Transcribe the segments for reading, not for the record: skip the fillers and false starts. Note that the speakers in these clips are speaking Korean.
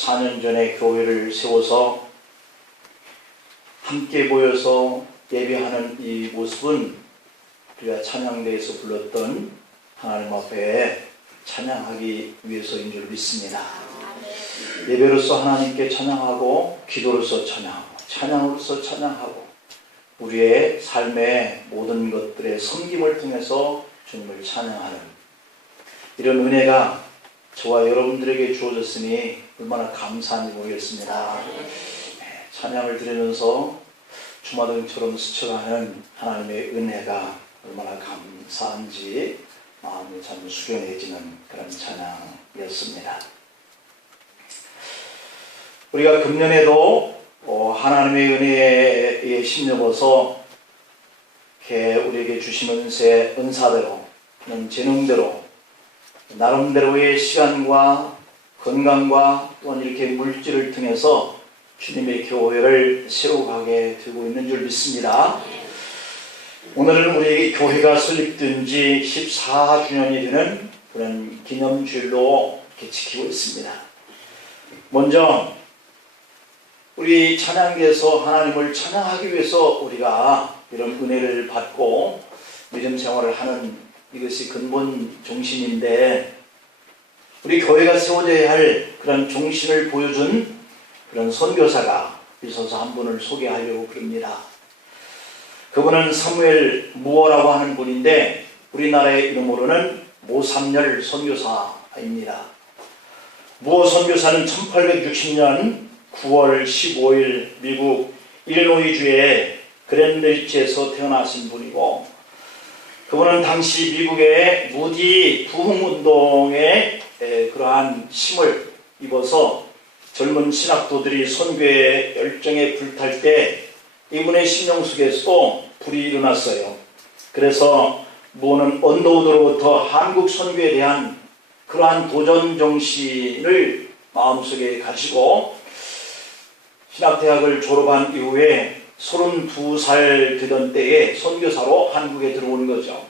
14년 전에 교회를 세워서 함께 모여서 예배하는 이 모습은 우리가 찬양대에서 불렀던 하나님 앞에 찬양하기 위해서인 줄 믿습니다. 예배로서 하나님께 찬양하고, 기도로서 찬양하고, 찬양으로서 찬양하고, 우리의 삶의 모든 것들의 섬김을 통해서 주님을 찬양하는 이런 은혜가 저와 여러분들에게 주어졌으니 얼마나 감사한지 모르겠습니다. 찬양을 드리면서 주마등처럼 스쳐가는 하나님의 은혜가 얼마나 감사한지 마음이 참 수련해지는 그런 찬양이었습니다. 우리가 금년에도 하나님의 은혜에 힘입어서 우리에게 주신 은사대로, 재능대로 나름대로의 시간과 건강과 또한 이렇게 물질을 통해서 주님의 교회를 세워가게 되고 있는 줄 믿습니다. 오늘은 우리에게 교회가 설립된 지 14주년이 되는 그런 기념주일로 이렇게 지키고 있습니다. 먼저 우리 찬양계에서 하나님을 찬양하기 위해서 우리가 이런 은혜를 받고 믿음 생활을 하는 이것이 근본 정신인데, 우리 교회가 세워져야 할 그런 정신을 보여준 그런 선교사가 있어서 한 분을 소개하려고 그럽니다. 그분은 사무엘 무어라고 하는 분인데 우리나라의 이름으로는 모삼열 선교사입니다. 무어 선교사는 1860년 9월 15일 미국 일리노이주의 그랜리치에서 태어나신 분이고, 그분은 당시 미국의 무디 부흥운동에 그러한 힘을 입어서 젊은 신학도들이 선교의 열정에 불탈 때 이분의 심령 속에서도 불이 일어났어요. 그래서 무어는 언더우드로부터 한국 선교에 대한 그러한 도전 정신을 마음속에 가지고 신학대학을 졸업한 이후에 32살 되던 때에 선교사로 한국에 들어오는 거죠.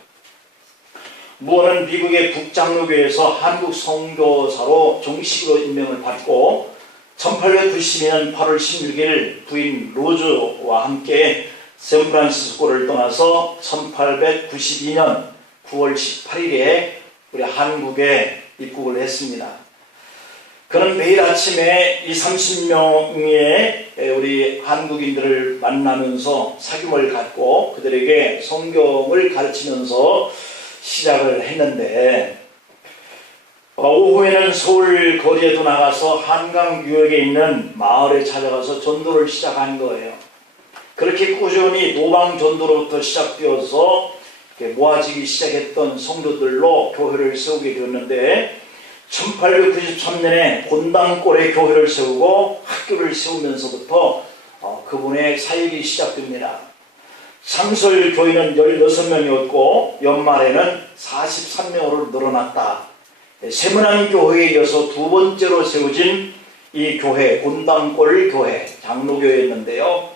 무어는 미국의 북장로교회에서 한국 선교사로 정식으로 임명을 받고 1892년 8월 16일 부인 로즈와 함께 샌프란시스코를 떠나서 1892년 9월 18일에 우리 한국에 입국을 했습니다. 그는 매일 아침에 30명의 우리 한국인들을 만나면서 사귐을 갖고 그들에게 성경을 가르치면서 시작을 했는데, 오후에는 서울 거리에도 나가서 한강 유역에 있는 마을에 찾아가서 전도를 시작한 거예요. 그렇게 꾸준히 노방 전도로부터 시작되어서 모아지기 시작했던 성도들로 교회를 세우게 되었는데, 1893년에 곤당골에 교회를 세우고 학교를 세우면서부터 그분의 사역이 시작됩니다. 창설 교인은 16명이었고 연말에는 43명으로 늘어났다. 세문안 교회에 이어서 두 번째로 세워진 이 교회, 곤당골 교회, 장로교회였는데요.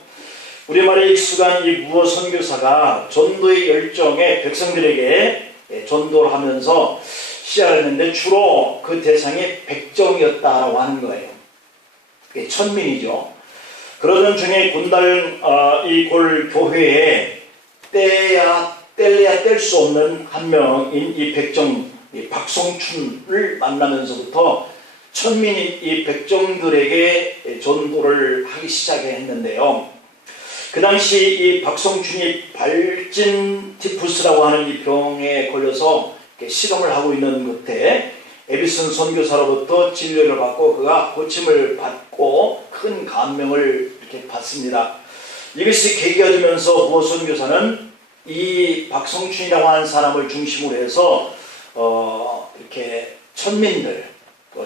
우리말에 익숙한 이 무어 선교사가 전도의 열정에 백성들에게 전도를 하면서 시작했는데 주로 그 대상이 백정이었다라고 하는 거예요. 그게 천민이죠. 그러던 중에 곤달골 교회에 뗄래야 뗄 수 없는 한 명인 이 백정, 이 박성춘을 만나면서부터 천민이 이 백정들에게 전도를 하기 시작했는데요. 그 당시 이 박성춘이 발진 티푸스라고 하는 이 병에 걸려서 실험을 하고 있는 끝에 에비슨 선교사로부터 진료를 받고 그가 고침을 받고 큰 감명을 이렇게 받습니다. 이것이 계기가 되면서 무어 선교사는 이 박성춘이라고 하는 사람을 중심으로 해서 이렇게 천민들,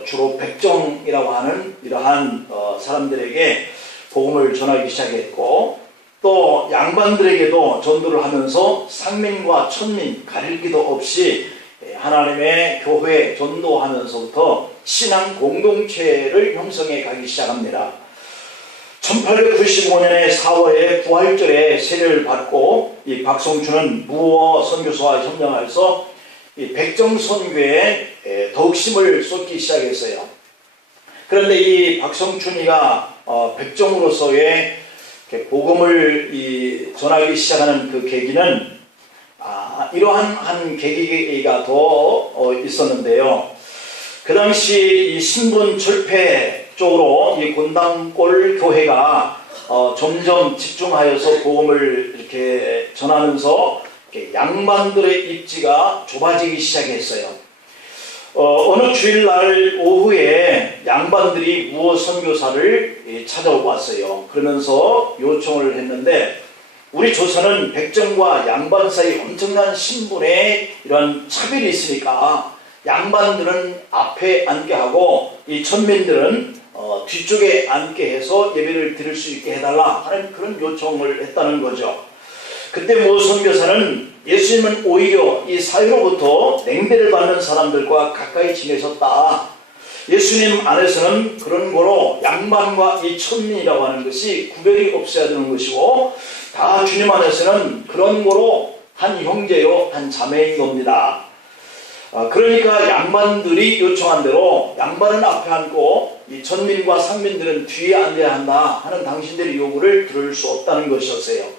주로 백정이라고 하는 이러한 사람들에게 복음을 전하기 시작했고, 또 양반들에게도 전도를 하면서 상민과 천민 가릴 도 없이 하나님의 교회에 전도하면서부터 신앙 공동체를 형성해 가기 시작합니다. 1895년에 4월에 부활절에 세례를 받고 이 박성춘은 무어 선교사와 협력해서 이 백정선교에 더욱 힘을 쏟기 시작했어요. 그런데 이 박성춘이가 백정으로서의 복음을 전하기 시작하는 그 계기는 이러한 한 계기가 더 있었는데요. 그 당시 이 신분 철폐 쪽으로 이 곤당골 교회가 점점 집중하여서 복음을 이렇게 전하면서 이렇게 양반들의 입지가 좁아지기 시작했어요. 어느 주일날 오후에 양반들이 무어 선교사를 찾아왔어요. 그러면서 요청을 했는데, 우리 조선은 백정과 양반 사이 엄청난 신분의 이런 차별이 있으니까 양반들은 앞에 앉게 하고 이 천민들은 뒤쪽에 앉게 해서 예배를 드릴 수 있게 해달라 하는 그런 요청을 했다는 거죠. 그때 무어 선교사는 예수님은 오히려 이 사회로부터 냉대를 받는 사람들과 가까이 지내셨다. 예수님 안에서는 그런 거로 양반과 이 천민이라고 하는 것이 구별이 없어야 되는 것이고, 다 주님 안에서는 그런 거로 한 형제요 한 자매인 겁니다. 그러니까 양반들이 요청한 대로 양반은 앞에 앉고 이 천민과 상민들은 뒤에 앉아야 한다 하는 당신들의 요구를 들을 수 없다는 것이었어요.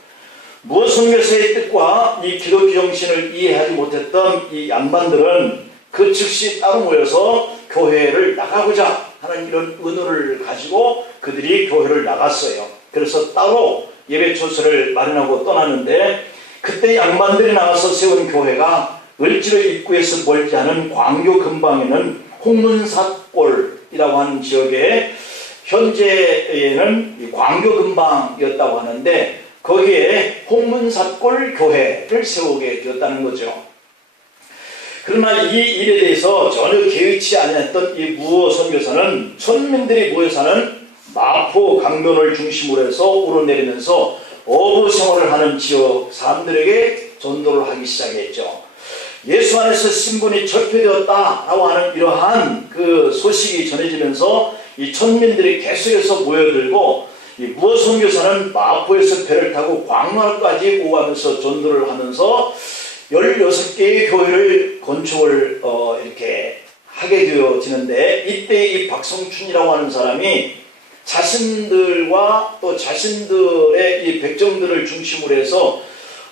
무어 선교사의 뜻과 이 기독교 정신을 이해하지 못했던 이 양반들은 그 즉시 따로 모여서 교회를 나가고자 하는 이런 의도를 가지고 그들이 교회를 나갔어요. 그래서 따로 예배 처소를 마련하고 떠났는데, 그때 양반들이 나가서 세운 교회가 을지로 입구에서 멀지 않은 광교 근방에는 홍문삿골이라고 하는 지역에, 현재에는 이 광교 근방이었다고 하는데 거기에 홍문삿골 교회를 세우게 되었다는 거죠. 그러나 이 일에 대해서 전혀 개의치 아니했던 이 무어 선교사는 천민들이 모여 사는 마포 강변을 중심으로 해서 오르내리면서 어부 생활을 하는 지역 사람들에게 전도를 하기 시작했죠. 예수 안에서 신분이 철폐되었다라고 하는 이러한 그 소식이 전해지면서 이 천민들이 계속해서 모여들고, 이 무어 선교사는 마포에서 배를 타고 광화까지 오가면서 전도를 하면서 16개의 교회를 건축을 이렇게 하게 되어지는데, 이때 이 박성춘이라고 하는 사람이 자신들과 또 자신들의 이 백정들을 중심으로 해서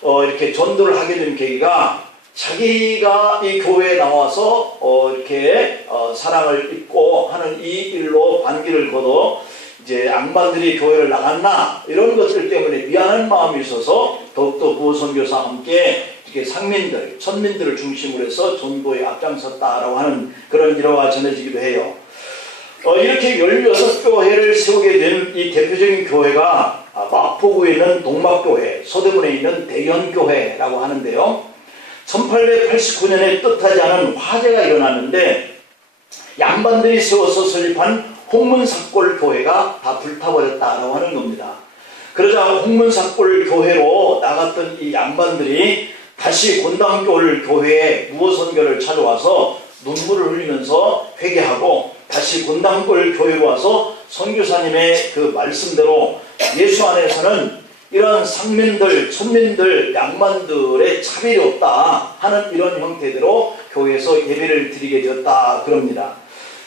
이렇게 전도를 하게 된 계기가, 자기가 이 교회에 나와서 이렇게 사랑을 입고 하는 이 일로 반기를 거둬 이제 양반들이 교회를 나갔나 이런 것들 때문에 미안한 마음이 있어서 더욱더 무어 선교사와 함께 이렇게 상민들, 천민들을 중심으로 해서 전도에 앞장섰다라고 하는 그런 일화가 전해지기도 해요. 이렇게 16교회를 세우게 된 이 대표적인 교회가 마포구에 있는 동막교회, 서대문에 있는 대연교회라고 하는데요. 1889년에 뜻하지 않은 화재가 일어났는데, 양반들이 세워서 설립한 홍문삿골 교회가 다 불타버렸다라고 하는 겁니다. 그러자 홍문삿골 교회로 나갔던 이 양반들이 다시 곤당골 교회에 무어 선교를 찾아와서 눈물을 흘리면서 회개하고, 다시 곤당골 교회로 와서 선교사님의 그 말씀대로 예수 안에서는 이런 상민들, 천민들, 양반들의 차별이 없다 하는 이런 형태대로 교회에서 예배를 드리게 되었다 그럽니다.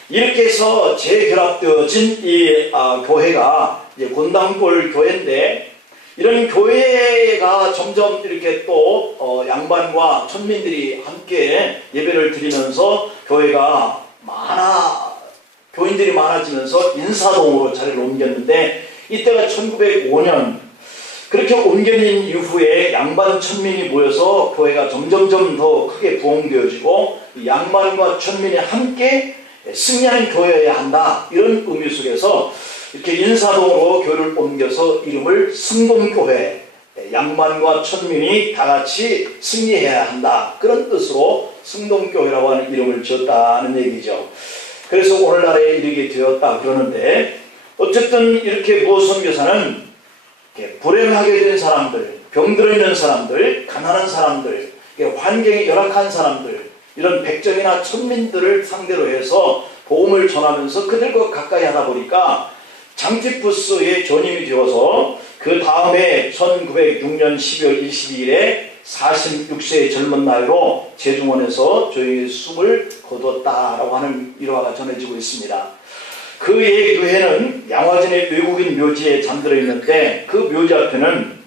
이렇게 해서 재결합되어진 이 교회가 이제 곤당골 교회인데, 이런 교회가 점점 이렇게 또 양반과 천민들이 함께 예배를 드리면서 교회가 교인들이 많아지면서 인사동으로 자리를 옮겼는데, 이때가 1905년 그렇게 옮겨진 이후에 양반 천민이 모여서 교회가 점점점 더 크게 부흥되어지고, 양반과 천민이 함께 승리하는 교회여야 한다 이런 의미 속에서 이렇게 인사동으로 교회를 옮겨서 이름을 승동교회, 양반과 천민이 다 같이 승리해야 한다 그런 뜻으로 승동교회라고 하는 이름을 지었다는 얘기죠. 그래서 오늘날에 이르게 되었다 그러는데, 어쨌든 이렇게 무어 선교사는 불행하게 된 사람들, 병들어 있는 사람들, 가난한 사람들, 환경이 열악한 사람들, 이런 백정이나 천민들을 상대로 해서 복음을 전하면서 그들과 가까이 하다 보니까 장티푸스의 전임이 되어서 그 다음에 1906년 12월 22일에 46세의 젊은 나이로 제중원에서 조용히 숨을 거두었다라고 하는 일화가 전해지고 있습니다. 그의 교회는 양화진의 외국인 묘지에 잠들어 있는데 그 묘지 앞에는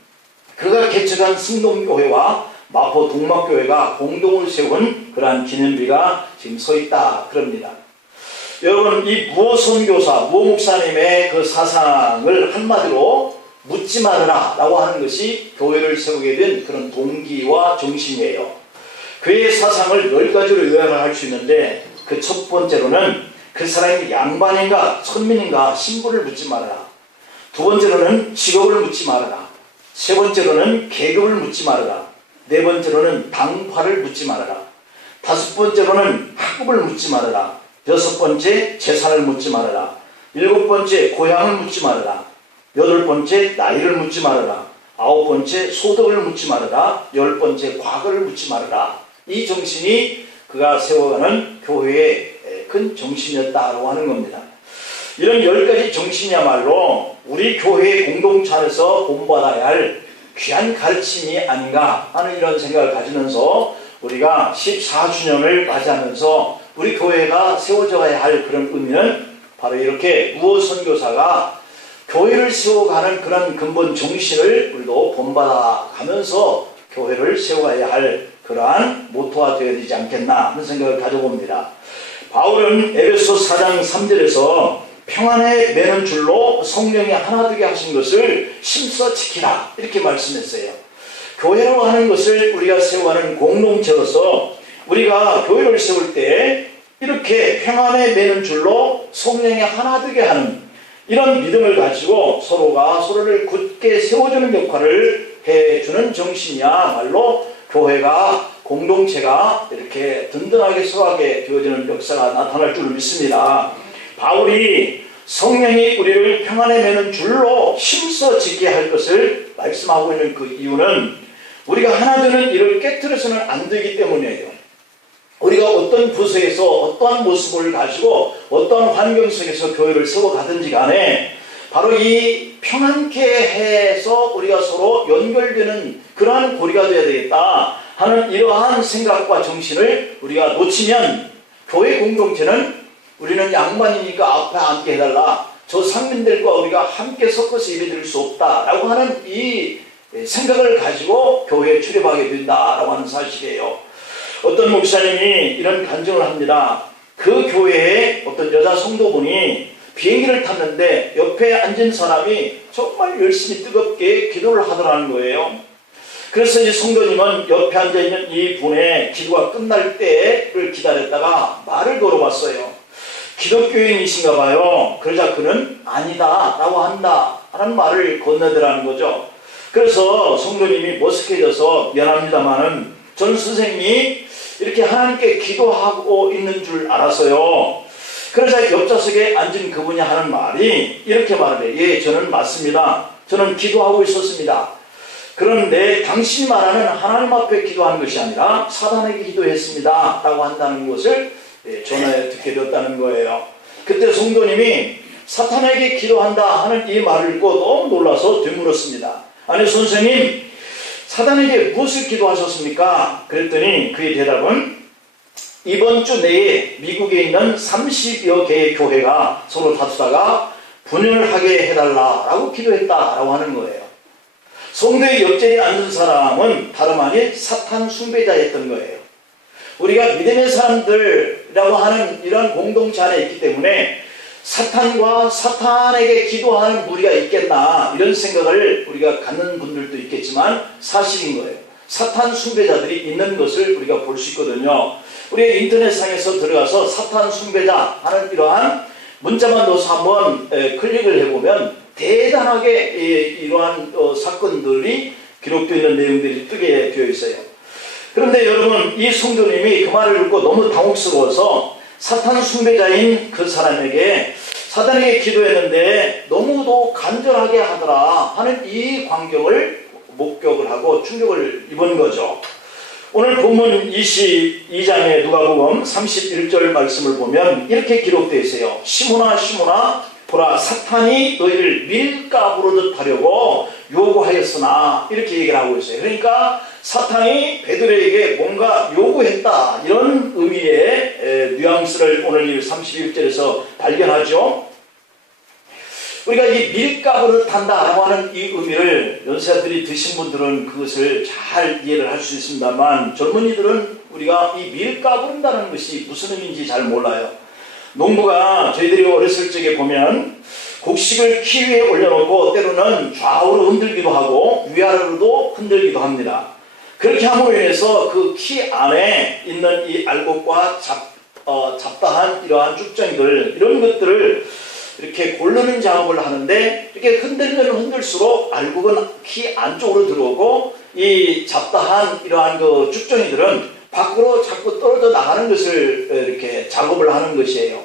그가 개척한 승동교회와 마포 동막교회가 공동을 세운 그러한 기념비가 지금 서 있다 그럽니다. 여러분, 이 무호 선교사, 무호 목사님의 그 사상을 한마디로 묻지 말아라 라고 하는 것이 교회를 세우게 된 그런 동기와 정신이에요. 그의 사상을 10가지로 요약을 할 수 있는데 그 첫 번째로는 그 사람이 양반인가 천민인가 신분을 묻지 말아라. 두 번째로는 직업을 묻지 말아라. 세 번째로는 계급을 묻지 말아라. 네 번째로는 당파를 묻지 말아라. 다섯 번째로는 학급을 묻지 말아라. 여섯 번째 재산을 묻지 말아라. 일곱 번째 고향을 묻지 말아라. 여덟 번째 나이를 묻지 말아라. 아홉 번째 소득을 묻지 말아라. 열 번째 과거를 묻지 말아라. 이 정신이 그가 세워가는 교회의 큰 정신이었다고 하는 겁니다. 이런 10가지 정신이야말로 우리 교회의 공동체 안에서 본받아야 할 귀한 가르침이 아닌가 하는 이런 생각을 가지면서 우리가 14주년을 맞이하면서 우리 교회가 세워져 가야 할 그런 의미는 바로 이렇게 무호 선교사가 교회를 세워가는 그런 근본 정신을 우리도 본받아 가면서 교회를 세워가야 할 그러한 모토가 되어야 되지 않겠나 하는 생각을 가져봅니다. 바울은 에베소 4장 3절에서 평안에 매는 줄로 성령이 하나 되게 하신 것을 심써 지키라 이렇게 말씀했어요. 교회라고 하는 것을 우리가 세워가는 공동체로서 우리가 교회를 세울 때 이렇게 평안에 매는 줄로 성령이 하나 되게 하는 이런 믿음을 가지고 서로가 서로를 굳게 세워주는 역할을 해주는 정신이야말로 교회가 공동체가 이렇게 든든하게 서하게 되어지는 역사가 나타날 줄 믿습니다. 바울이 성령이 우리를 평안에 매는 줄로 힘써 지게 할 것을 말씀하고 있는 그 이유는 우리가 하나 되는 일을 깨트려서는 안 되기 때문이에요. 우리가 어떤 부서에서 어떠한 모습을 가지고 어떠한 환경 속에서 교회를 세워가든지 간에 바로 이 평안케 해서 우리가 서로 연결되는 그러한 고리가 되어야 되겠다 하는 이러한 생각과 정신을 우리가 놓치면 교회 공동체는 우리는 양반이니까 앞에 앉게 해달라, 저 상민들과 우리가 함께 섞어서 예배드릴 수 없다라고 하는 이 생각을 가지고 교회에 출입하게 된다라고 하는 사실이에요. 어떤 목사님이 이런 간증을 합니다. 그 교회에 어떤 여자 성도분이 비행기를 탔는데 옆에 앉은 사람이 정말 열심히 뜨겁게 기도를 하더라는 거예요. 그래서 이 성도님은 옆에 앉아있는 이 분의 기도가 끝날 때를 기다렸다가 말을 걸어봤어요. 기독교인이신가 봐요. 그러자 그는 아니다 라고 한다 라는 말을 건네더라는 거죠. 그래서 성도님이 머쓱해져서 미안합니다마는 전 선생님이 이렇게 하나님께 기도하고 있는 줄 알았어요. 그러자 옆좌석에 앉은 그분이 하는 말이 이렇게 말을 해요. 예, 저는 맞습니다. 저는 기도하고 있었습니다. 그런데 당신이 말하는 하나님 앞에 기도하는 것이 아니라 사단에게 기도했습니다 라고 한다는 것을 전에 듣게 되었다는 거예요. 그때 성도님이 사탄에게 기도한다 하는 이 말을 읽고 너무 놀라서 되물었습니다. 아니 선생님, 사단에게 무엇을 기도하셨습니까? 그랬더니 그의 대답은 이번 주 내에 미국에 있는 30여 개의 교회가 서로 다투다가 분열을 하게 해달라라고 기도했다라고 하는 거예요. 성도의 옆자리에 앉은 사람은 다름 아닌 사탄 숭배자였던 거예요. 우리가 믿음의 사람들이라고 하는 이런 공동체 안에 있기 때문에 사탄과 사탄에게 기도하는 무리가 있겠나 이런 생각을 우리가 갖는 분들도 있겠지만 사실인 거예요. 사탄 숭배자들이 있는 것을 우리가 볼 수 있거든요. 우리가 인터넷상에서 들어가서 사탄 숭배자 하는 이러한 문자만 넣어서 한번 클릭을 해보면 대단하게 이러한 사건들이 기록되어 있는 내용들이 뜨게 되어 있어요. 그런데 여러분, 이 성도님이 그 말을 듣고 너무 당혹스러워서 사탄 숭배자인 그 사람에게 사단에게 기도했는데 너무도 간절하게 하더라 하는 이 광경을 목격을 하고 충격을 입은 거죠. 오늘 본문 22장의 누가복음 31절 말씀을 보면 이렇게 기록되어 있어요. 시몬아 시몬아 보라, 사탄이 너희를 밀가부르듯 하려고 요구하였으나 이렇게 얘기를 하고 있어요. 그러니까 사탄이 베드로에게 뭔가 요구했다 이런 의미의 뉘앙스를 오늘 31절에서 발견하죠. 우리가 이 밀가부를 탄다라고 하는 이 의미를 연세들이 드신 분들은 그것을 잘 이해를 할 수 있습니다만, 젊은이들은 우리가 이 밀가부른다는 것이 무슨 의미인지 잘 몰라요. 농부가 저희들이 어렸을 적에 보면 곡식을 키 위에 올려놓고 때로는 좌우로 흔들기도 하고 위아래로도 흔들기도 합니다. 그렇게 함으로 인해서 그 키 안에 있는 이 알곡과 잡다한 이러한 쭉정이들, 이런 것들을 이렇게 고르는 작업을 하는데, 이렇게 흔들면 흔들수록 알곡은 키 안쪽으로 들어오고 이 잡다한 이러한 그 쭉정이들은 밖으로 자꾸 떨어져 나가는 것을 이렇게 작업을 하는 것이에요.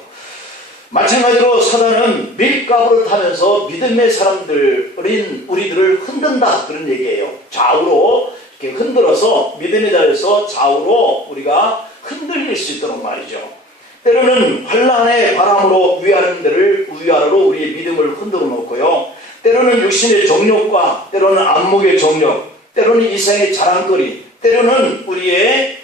마찬가지로 사단은 밀가부를 타면서 믿음의 사람들인 우리들을 흔든다, 그런 얘기예요. 좌우로 이렇게 흔들어서 믿음의 자리에서 좌우로 우리가 흔들릴 수 있도록 말이죠. 때로는 환란의 바람으로 위아래로 우리의 믿음을 흔들어 놓고요. 때로는 육신의 정욕과, 때로는 안목의 정욕, 때로는 이생의 자랑거리, 때로는 우리의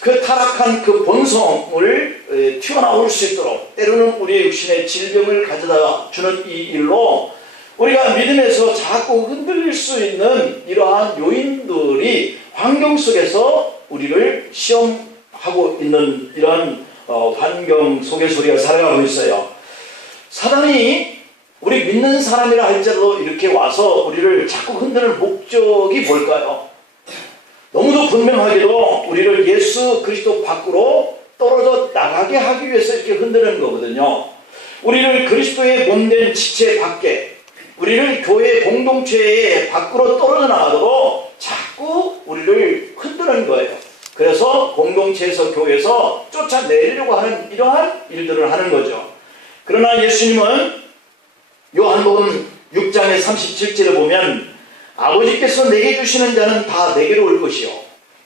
그 타락한 그 본성을 튀어나올 수 있도록, 때로는 우리의 육신의 질병을 가져다 주는 이 일로 우리가 믿음에서 자꾸 흔들릴 수 있는 이러한 요인들이 환경 속에서 우리를 시험하고 있는 이러한 환경 속에서 우리가 살아가고 있어요. 사단이 우리 믿는 사람이라 할지라도 이렇게 와서 우리를 자꾸 흔드는 목적이 뭘까요? 너무도 분명하게도 우리를 예수 그리스도 밖으로 떨어져 나가게 하기 위해서 이렇게 흔드는 거거든요. 우리를 그리스도의 몸된 지체 밖에, 우리를 교회 공동체의 밖으로 떨어져 나가도록 자꾸 우리를 흔드는 거예요. 그래서 공동체에서, 교회에서 쫓아내려고 하는 이러한 일들을 하는 거죠. 그러나 예수님은 요한복음 6장의 37절에 보면 아버지께서 내게 주시는 자는 다 내게로 올 것이요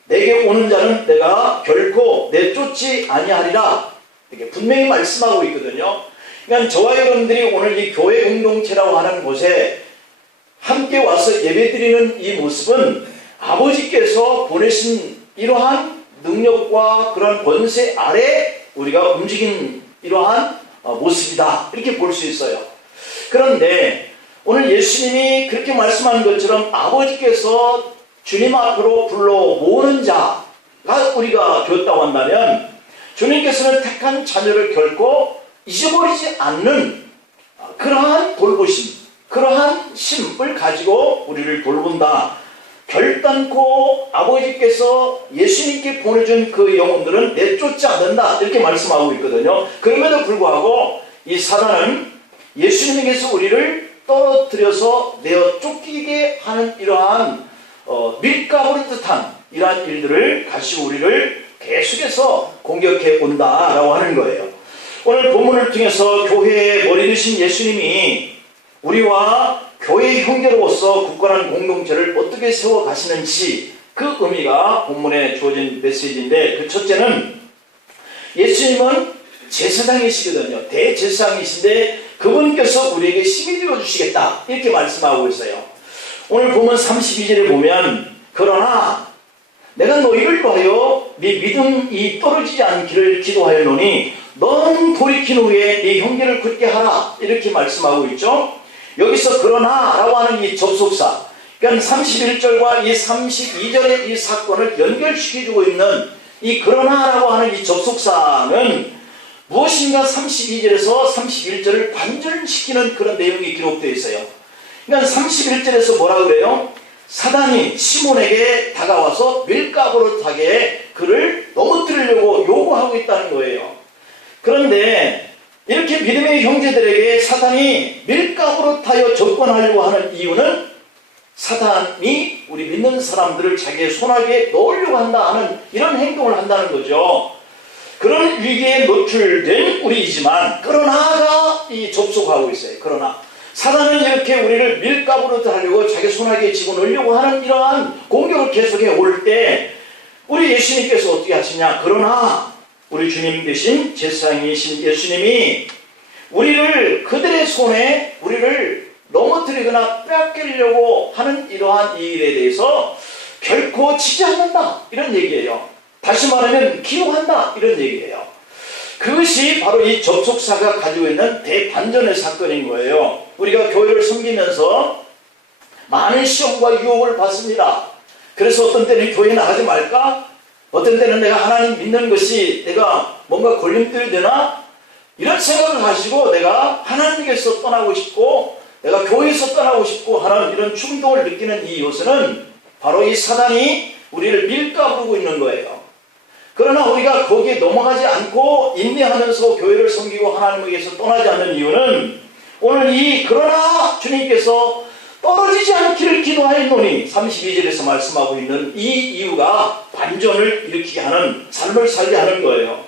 내게 오는 자는 내가 결코 내쫓지 아니하리라, 이렇게 분명히 말씀하고 있거든요. 그러니까 저와 여러분들이 오늘 이 교회 공동체라고 하는 곳에 함께 와서 예배드리는 이 모습은 아버지께서 보내신 이러한 능력과 그런 권세 아래 우리가 움직인 이러한 모습이다, 이렇게 볼 수 있어요. 그런데 오늘 예수님이 그렇게 말씀한 것처럼 아버지께서 주님 앞으로 불러 모으는 자가 우리가 되었다고 한다면, 주님께서는 택한 자녀를 결코 잊어버리지 않는 그러한 돌보심, 그러한 심을 가지고 우리를 돌본다. 결단코 아버지께서 예수님께 보내준 그 영혼들은 내쫓지 않는다, 이렇게 말씀하고 있거든요. 그럼에도 불구하고 이 사단은 예수님께서 우리를 떨어뜨려서 내어 쫓기게 하는 이러한 밀가부를 뜻한 이러한 일들을 가지고 우리를 계속해서 공격해 온다라고 하는 거예요. 오늘 본문을 통해서 교회의 머리 되신 예수님이 우리와 교회 형제로서 굳건한 공동체를 어떻게 세워 가시는지, 그 의미가 본문에 주어진 메시지인데, 그 첫째는 예수님은 제사장이시거든요. 대제사장이신데 그분께서 우리에게 힘이 되어 주시겠다, 이렇게 말씀하고 있어요. 오늘 보면 32절에 보면 그러나 내가 너희를 위하여 네 믿음이 떨어지지 않기를 기도하였노니 너는 돌이킨 후에 네 형제를 굳게 하라, 이렇게 말씀하고 있죠. 여기서 그러나 라고 하는 이 접속사, 그러니까 31절과 이 32절의 이 사건을 연결시켜주고 있는 이 그러나 라고 하는 이 접속사는 무엇인가 32절에서 31절을 반전시키는 그런 내용이 기록되어 있어요. 그러니까 31절에서 뭐라 그래요? 사단이 시몬에게 다가와서 밀가부를 타게 그를 넘어뜨리려고 요구하고 있다는 거예요. 그런데 이렇게 믿음의 형제들에게 사단이 밀가부를 타여 접근하려고 하는 이유는 사단이 우리 믿는 사람들을 자기의 손아귀에 넣으려고 한다 하는 이런 행동을 한다는 거죠. 그런 위기에 노출된 우리이지만 그러나가 이 접속하고 있어요. 그러나 사단은 이렇게 우리를 밀가부로 하려고 자기 손아귀에 집어넣으려고 하는 이러한 공격을 계속해 올 때 우리 예수님께서 어떻게 하시냐? 그러나 우리 주님 되신 제사장이신 예수님이 우리를 그들의 손에 우리를 넘어뜨리거나 빼앗기려고 하는 이러한 이 일에 대해서 결코 지지 않는다, 이런 얘기예요. 다시 말하면 기용한다, 이런 얘기예요. 그것이 바로 이 접속사가 가지고 있는 대반전의 사건인 거예요. 우리가 교회를 섬기면서 많은 시험과 유혹을 받습니다. 그래서 어떤 때는 교회 나가지 말까? 어떤 때는 내가 하나님 믿는 것이 내가 뭔가 걸림돌이 되나? 이런 생각을 가지고 내가 하나님께서 떠나고 싶고 내가 교회에서 떠나고 싶고 하는 이런 충동을 느끼는 이 요소는 바로 이 사단이 우리를 밀가부르고 있는 거예요. 그러나 우리가 거기에 넘어가지 않고 인내하면서 교회를 섬기고 하나님을 위해서 떠나지 않는 이유는 오늘 그러나 주님께서 떨어지지 않기를 기도하였노니 32절에서 말씀하고 있는 이 이유가 반전을 일으키게 하는 삶을 살게 하는 거예요.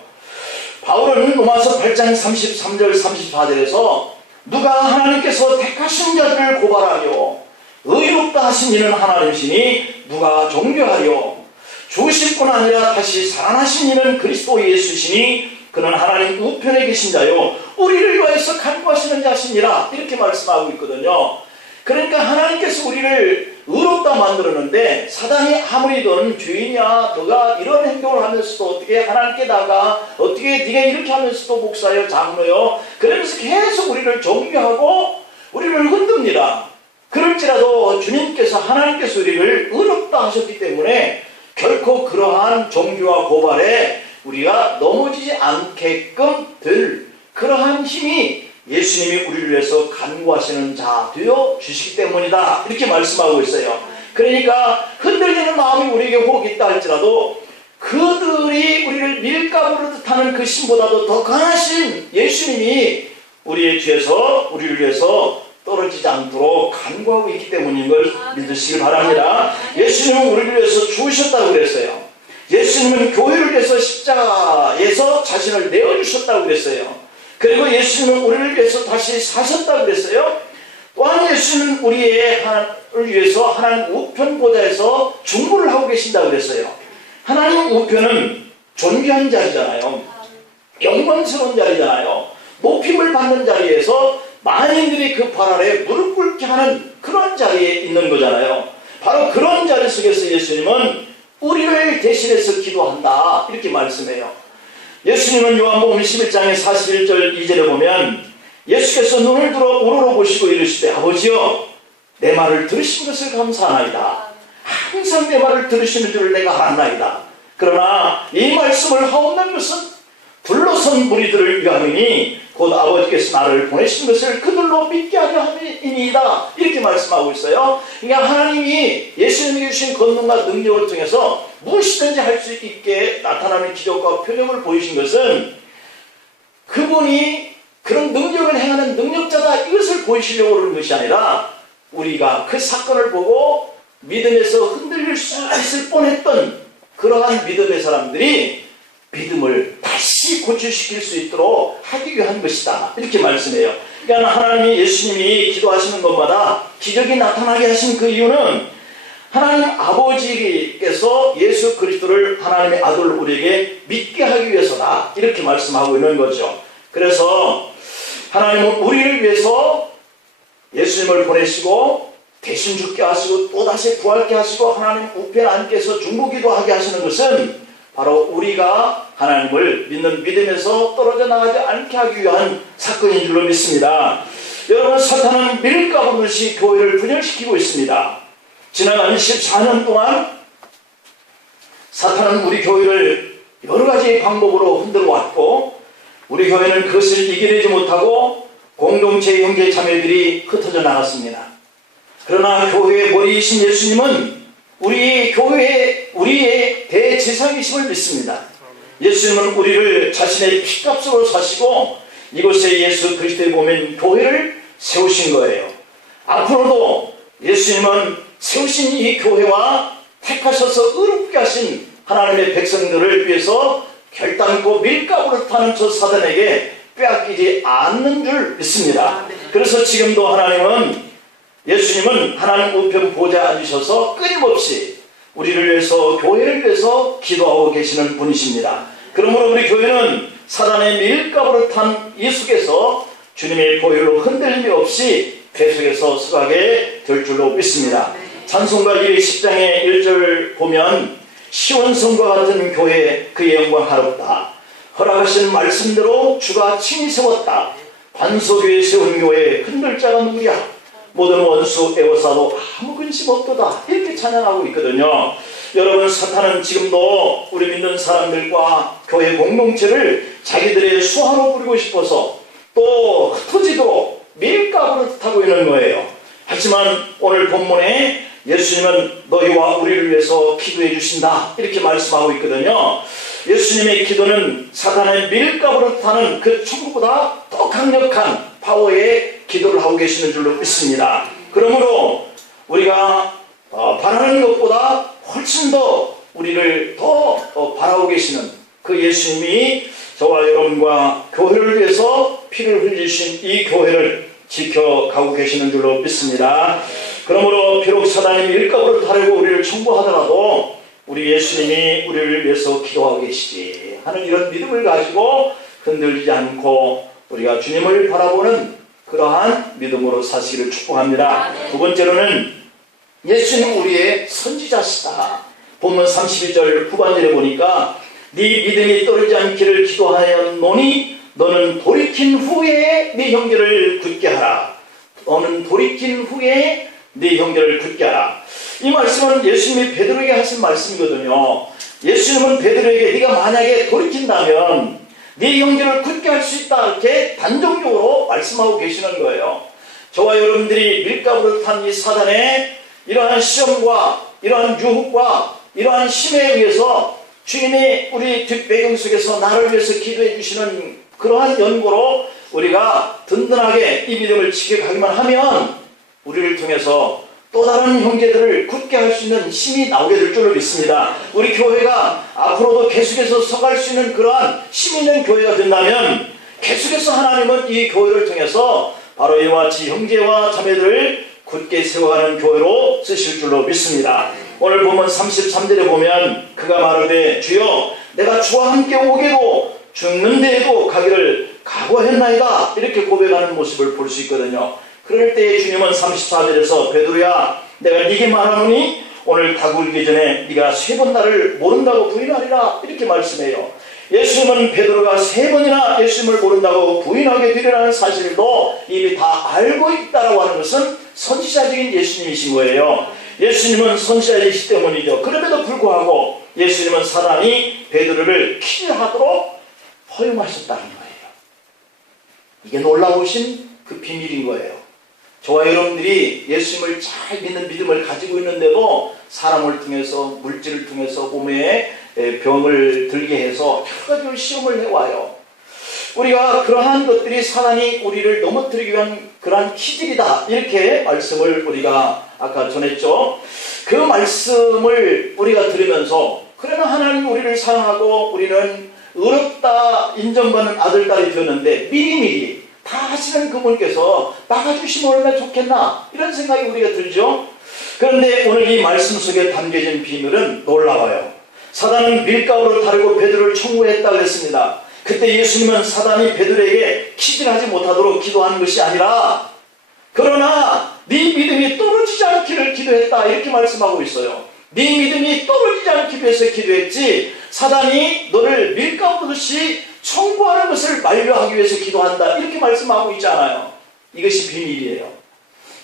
바울은 로마서 8장 33절 34절에서 누가 하나님께서 택하신 자들을 고발하려 의롭다 하신 이는 하나님이시니 누가 정죄하려 죽으실 뿐 아니라 다시 살아나신 이는 그리스도 예수시니 그는 하나님 우편에 계신 자요 우리를 위하여서 간구하시는 자시니라 이렇게 말씀하고 있거든요. 그러니까 하나님께서 우리를 의롭다 만들었는데 사단이 아무리든 주인이야 너가 이런 행동을 하면서도 어떻게 하나님께 나가 어떻게 네가 이렇게 하면서도 목사여 장로여 그러면서 계속 우리를 정죄하고 우리를 흔듭니다. 그럴지라도 주님께서 하나님께서 우리를 의롭다 하셨기 때문에 결코 그러한 정죄와 고발에 우리가 넘어지지 않게끔 될 그러한 힘이 예수님이 우리를 위해서 간구하시는 자 되어 주시기 때문이다 이렇게 말씀하고 있어요. 그러니까 흔들리는 마음이 우리에게 혹 있다 할지라도 그들이 우리를 밀가부르듯 하는 그 신보다도 더 강하신 예수님이 우리의 뒤에서 우리를 위해서 떨어지지 않도록 간구하고 있기 때문인 걸 믿으시길 바랍니다. 예수님은 우리를 위해서 죽으셨다고 그랬어요. 예수님은 교회를 위해서 십자가에서 자신을 내어주셨다고 그랬어요. 그리고 예수님은 우리를 위해서 다시 사셨다고 그랬어요. 또한 예수님은 우리의 하나님을 위해서 하나님 우편 보좌에서 중보를 하고 계신다고 그랬어요. 하나님 우편은 존귀한 자리잖아요. 영광스러운 자리잖아요. 높임을 받는 자리에서 만인들이 그 발 아래 무릎 꿇게 하는 그런 자리에 있는 거잖아요. 바로 그런 자리 속에서 예수님은 우리를 대신해서 기도한다 이렇게 말씀해요. 예수님은 요한복음 11장의 41절 2절에 보면 예수께서 눈을 들어 우러러 보시고 이르시되 아버지여 내 말을 들으신 것을 감사하나이다. 항상 내 말을 들으시는 줄을 내가 알나이다. 그러나 이 말씀을 하옵는 것은 둘러선 무리들을 위함이니 곧 아버지께서 나를 보내신 것을 그들로 믿게 하려 함이니이다 이렇게 말씀하고 있어요. 그러니까 하나님이 예수님이 주신 권능과 능력을 통해서 무엇이든지 할 수 있게 나타나는 기적과 표적을 보이신 것은 그분이 그런 능력을 행하는 능력자다 이것을 보이시려고 그러는 것이 아니라 우리가 그 사건을 보고 믿음에서 흔들릴 수 있을 뻔했던 그러한 믿음의 사람들이 믿음을 다시 고쳐시킬 수 있도록 하기 위한 것이다 이렇게 말씀해요. 그러니까 하나님이 예수님이 기도하시는 것마다 기적이 나타나게 하신 그 이유는 하나님 아버지께서 예수 그리스도를 하나님의 아들로 우리에게 믿게 하기 위해서다 이렇게 말씀하고 있는 거죠. 그래서 하나님은 우리를 위해서 예수님을 보내시고 대신 죽게 하시고 또다시 부활케 하시고 하나님 우편 안께서 중보기도하게 하시는 것은 바로 우리가 하나님을 믿는 믿음에서 떨어져 나가지 않게 하기 위한 사건인 줄로 믿습니다. 여러분 사탄은 밀가부르듯이 교회를 분열시키고 있습니다. 지나간 14년 동안 사탄은 우리 교회를 여러 가지 방법으로 흔들어 왔고 우리 교회는 그것을 이겨내지 못하고 공동체 형제 자매들이 흩어져 나갔습니다. 그러나 교회의 머리이신 예수님은 우리 교회의 우리의 대제사장이심을 믿습니다. 예수님은 우리를 자신의 피값으로 사시고 이곳에 예수 그리스도의 몸인 교회를 세우신 거예요. 앞으로도 예수님은 세우신 이 교회와 택하셔서 의롭게 하신 하나님의 백성들을 위해서 결단코 밀가부를 타는 저 사단에게 빼앗기지 않는 줄 믿습니다. 그래서 지금도 예수님은 하나님 우편 보좌에 앉으셔서 끊임없이 우리를 위해서 교회를 위해서 기도하고 계시는 분이십니다. 그러므로 우리 교회는 사단의 밀가부를 탄 이 속에서 주님의 보혈로 흔들림이 없이 계속해서 서가게 될 줄로 믿습니다. 찬송가 10장의 1절 보면 시온성과 같은 교회 그의 영광 하롭다. 허락하신 말씀대로 주가 친히 세웠다. 반석위에 세운 교회에 흔들 자가 누구야? 모든 원수 애워싸도 아무 근심 없도다. 이렇게 찬양하고 있거든요. 여러분, 사탄은 지금도 우리 믿는 사람들과 교회 공동체를 자기들의 수하로 부리고 싶어서 또 흩어지도록 밀가부를 타고 있는 거예요. 하지만 오늘 본문에 예수님은 너희와 우리를 위해서 기도해 주신다 이렇게 말씀하고 있거든요. 예수님의 기도는 사탄의 밀가부를 타는 그 천국보다 더 강력한 파워의 기도를 하고 계시는 줄로 믿습니다. 그러므로 우리가 바라는 것보다 훨씬 더 우리를 더 바라고 계시는 그 예수님이 저와 여러분과 교회를 위해서 피를 흘리신 이 교회를 지켜가고 계시는 줄로 믿습니다. 그러므로 비록 사단이 밀가부를 타려고 우리를 청구하더라도 우리 예수님이 우리를 위해서 기도하고 계시지 하는 이런 믿음을 가지고 흔들리지 않고 우리가 주님을 바라보는 그러한 믿음으로 사시기를 축복합니다. 두 번째로는 예수님 우리의 선지자시다. 본문 32절 후반절에 보니까 네 믿음이 떨어지지 않기를 기도하였노니 너는 돌이킨 후에 네 형제를 굳게 하라. 너는 돌이킨 후에 네 형제를 굳게 하라. 이 말씀은 예수님이 베드로에게 하신 말씀이거든요. 예수님은 베드로에게 네가 만약에 돌이킨다면 네 형제를 굳게 할 수 있다 이렇게 단정적으로 말씀하고 계시는 거예요. 저와 여러분들이 밀가부를 탄 이 사단의 이러한 시험과 이러한 유혹과 이러한 심에 의해서 주님이 우리 뒷배경 속에서 나를 위해서 기도해 주시는 그러한 연고로 우리가 든든하게 이 믿음을 지켜가기만 하면 우리를 통해서 또 다른 형제들을 굳게 할 수 있는 힘이 나오게 될 줄로 믿습니다. 우리 교회가 앞으로도 계속해서 서갈 수 있는 그러한 힘 있는 교회가 된다면 계속해서 하나님은 이 교회를 통해서 바로 이와 같이 형제와 자매들을 굳게 세워가는 교회로 쓰실 줄로 믿습니다. 오늘 보면 33절에 보면 그가 말하되 주여 내가 주와 함께 오게도 죽는 데에도 가기를 각오했나이다 이렇게 고백하는 모습을 볼 수 있거든요. 그럴 때 주님은 34절에서 베드로야 내가 네게 말하노니 오늘 닭 울기 전에 네가 3번 나를 모른다고 부인하리라 이렇게 말씀해요. 예수님은 베드로가 3번이나 예수님을 모른다고 부인하게 되리라는 사실도 이미 다 알고 있다라고 하는 것은 선지자적인 예수님이신 거예요. 예수님은 선지자이시기 때문이죠. 그럼에도 불구하고 예수님은 사단이 베드로를 키질하도록 허용하셨다는 거예요. 이게 놀라우신 그 비밀인 거예요. 저와 여러분들이 예수님을 잘 믿는 믿음을 가지고 있는데도 사람을 통해서 물질을 통해서 몸에 병을 들게 해서 여러 가지 시험을 해와요. 우리가 그러한 것들이 사단이 우리를 넘어뜨리기 위한 그러한 키질이다 이렇게 말씀을 우리가 아까 전했죠. 그 말씀을 우리가 들으면서 그러면 하나님 우리를 사랑하고 우리는 의롭다 인정받는 아들, 딸이 되었는데 미리미리 다 하시는 그분께서 막아주시면 얼마나 좋겠나 이런 생각이 우리가 들죠. 그런데 오늘 이 말씀 속에 담겨진 비밀은 놀라워요. 사단은 밀가부를 다루고 베드로를 청구했다 그랬습니다. 그때 예수님은 사단이 베드로에게 키질하지 못하도록 기도한 것이 아니라 그러나 네 믿음이 떨어지지 않기를 기도했다 이렇게 말씀하고 있어요. 네 믿음이 떨어지지 않기 위해서 기도했지 사단이 너를 밀가부듯이 청구하는 것을 만류하기 위해서 기도한다 이렇게 말씀하고 있잖아요. 이것이 비밀이에요.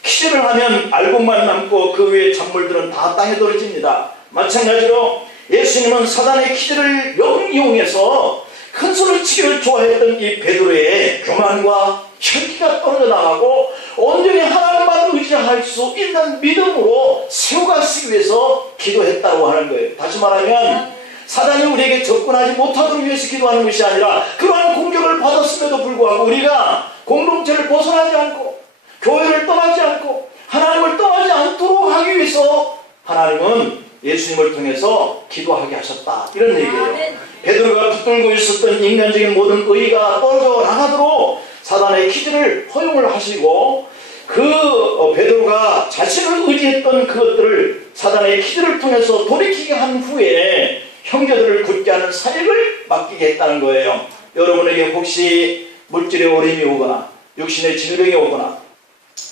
키질을 하면 알곡만 남고 그 외의 작물들은 다 땅에 떨어집니다. 마찬가지로 예수님은 사단의 키질을 이용해서 큰 소리 치기를 좋아했던 이 베드로의 교만과 혈기가 떨어져 나가고 온전히 하나님만 의지할 수 있는 믿음으로 세워가시기 위해서 기도했다고 하는 거예요. 다시 말하면 사단이 우리에게 접근하지 못하도록 위해서 기도하는 것이 아니라 그러한 공격을 받았음에도 불구하고 우리가 공동체를 벗어나지 않고 교회를 떠나지 않고 하나님을 떠나지 않도록 하기 위해서 하나님은 예수님을 통해서 기도하게 하셨다 이런 얘기예요. 베드로가 붙들고 있었던 인간적인 모든 의의가 떨어져 나가도록 사단의 키질을 허용을 하시고 그 베드로가 자신을 의지했던 그것들을 사단의 키질을 통해서 돌이키게 한 후에 형제들을 굳게 하는 사역을 맡기게 했다는 거예요. 여러분에게 혹시 물질의 어려움이 오거나 육신의 질병이 오거나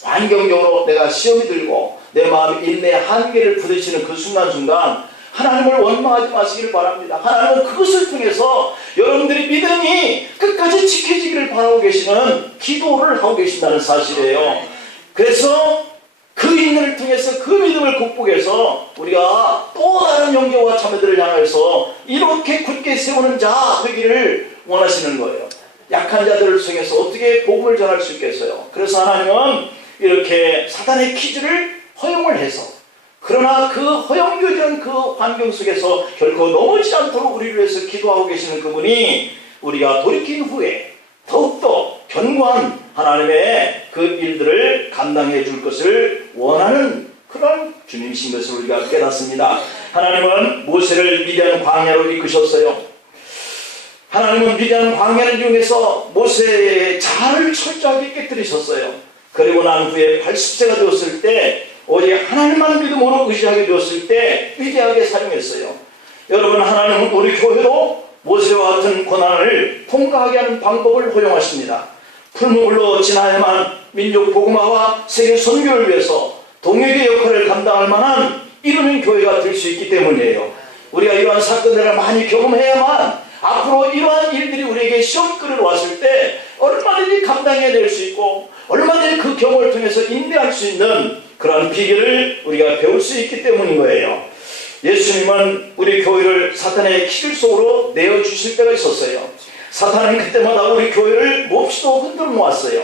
환경적으로 내가 시험이 들고 내 마음이 인내의 한계를 부딪히는 그 순간순간 하나님을 원망하지 마시기를 바랍니다. 하나님은 그것을 통해서 여러분들의 믿음이 끝까지 지켜지기를 바라고 계시는 기도를 하고 계신다는 사실이에요. 그래서 그 인연을 통해서 그 믿음을 극복해서 우리가 또 다른 형제와 자매들을 향해서 이렇게 굳게 세우는 자 되기를 원하시는 거예요. 약한 자들을 통해서 어떻게 복음을 전할 수 있겠어요? 그래서 하나님은 이렇게 사단의 퀴즈를 허용을 해서, 그러나 그 허용되는 그 환경 속에서 결코 넘어지지 않도록 우리를 위해서 기도하고 계시는 그분이 우리가 돌이킨 후에 더욱더 견고한 하나님의 그 일들을 감당해 줄 것을 원하는 그런 주님이신 것을 우리가 깨닫습니다. 하나님은 모세를 미디안 광야로 이끄셨어요. 하나님은 미디안 광야를 이용해서 모세의 자아를 철저하게 깨뜨리셨어요. 그리고 난 후에 80세가 되었을 때 오직 하나님만 믿음으로 의지하게 되었을 때 위대하게 사용했어요. 여러분, 하나님은 우리 교회도 모세와 같은 고난을 통과하게 하는 방법을 허용하십니다. 풀무불로 지나야만 민족 복음화와 세계 선교를 위해서 동역의 역할을 감당할 만한 이루는 교회가 될 수 있기 때문이에요. 우리가 이러한 사건들을 많이 경험해야만 앞으로 이러한 일들이 우리에게 시험거리로 왔을 때 얼마든지 감당해낼 수 있고 얼마든지 그 경험을 통해서 인내할 수 있는 그러한 비결을 우리가 배울 수 있기 때문인 거예요. 예수님은 우리 교회를 사탄의 기질 속으로 내어주실 때가 있었어요. 사탄은 그때마다 우리 교회를 몹시도 흔들어 놓았어요.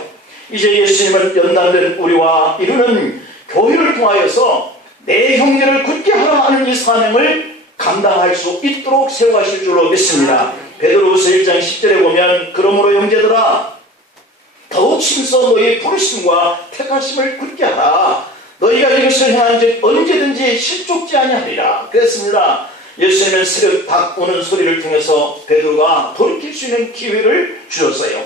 이제 예수님은 연단된 우리와 이루는 교회를 통하여서 내 형제를 굳게 하라 하는 이 사명을 감당할 수 있도록 세워가실 줄로 믿습니다. 베드로후서 1장 10절에 보면 그러므로 형제들아 더욱 힘써 너희 부르심과 택하심을 굳게 하라. 너희가 이것을 행한즉 언제든지 실족지 아니하리라 그랬습니다. 예수님은 새벽 닭 우는 소리를 통해서 베드로가 돌이킬 수 있는 기회를 주셨어요.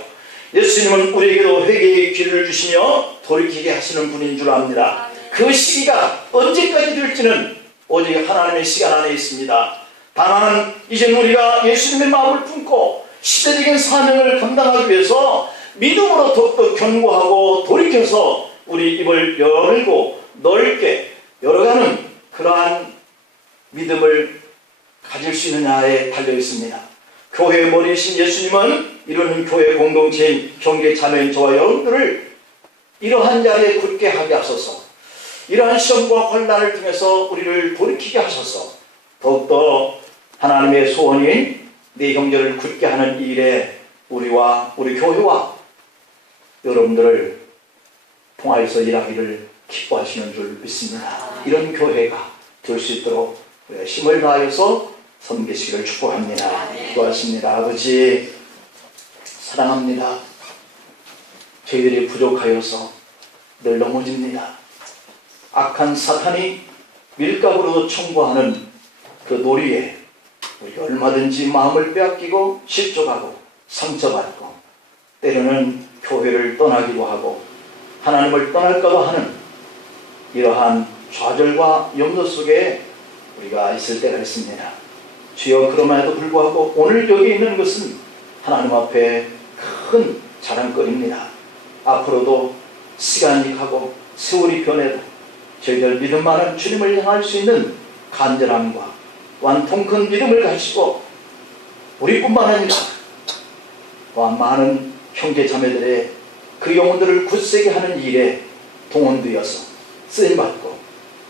예수님은 우리에게도 회개의 기회를 주시며 돌이키게 하시는 분인 줄 압니다. 그 시기가 언제까지 될지는 오직 하나님의 시간 안에 있습니다. 다만 이제 우리가 예수님의 마음을 품고 시대적인 사명을 감당하기 위해서 믿음으로 더욱더 견고하고 돌이켜서 우리 입을 열고 넓게 열어가는 그러한 믿음을 가질 수 있느냐에 달려 있습니다. 교회의 머리이신 예수님은 이루는 교회 공동체인 형제 자매인 저와 여러분들을 이러한 자리에 굳게 하게 하소서, 이러한 시험과 환난을 통해서 우리를 돌이키게 하소서, 더욱더 하나님의 소원인 네 형제를 굳게 하는 이 일에 우리와 우리 교회와 여러분들을 통하여서 일하기를 기뻐하시는 줄 믿습니다. 이런 교회가 될 수 있도록 힘을 다하여서 섬기시기를 축복합니다. 기도하십니다. 아버지 사랑합니다. 저희들이 부족하여서 늘 넘어집니다. 악한 사탄이 밀가루로 청구하는 그 놀이에 우리가 얼마든지 마음을 빼앗기고 실족하고 상처받고 때로는 교회를 떠나기도 하고 하나님을 떠날까도 하는 이러한 좌절과 염려 속에 우리가 있을 때가 있습니다. 주여, 그럼에도 불구하고 오늘 여기 있는 것은 하나님 앞에 큰 자랑거리입니다. 앞으로도 시간이 가고 세월이 변해도 저희들 믿음 많은 주님을 향할 수 있는 간절함과 완통 큰 믿음을 가지고 우리뿐만 아니라 또한 많은 형제 자매들의 그 영혼들을 굳세게 하는 일에 동원되어서 쓰임받고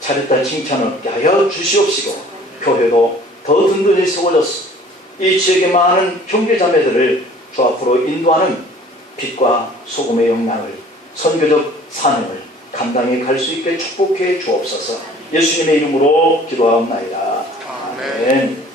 차렸다 칭찬 얻게 하여 주시옵시고, 교회도 더 든든히 세워져서 이 지역의 많은 형제 자매들을 주 앞으로 인도하는 빛과 소금의 역량을, 선교적 사명을 감당해 갈 수 있게 축복해 주옵소서. 예수님의 이름으로 기도하옵나이다. 아멘.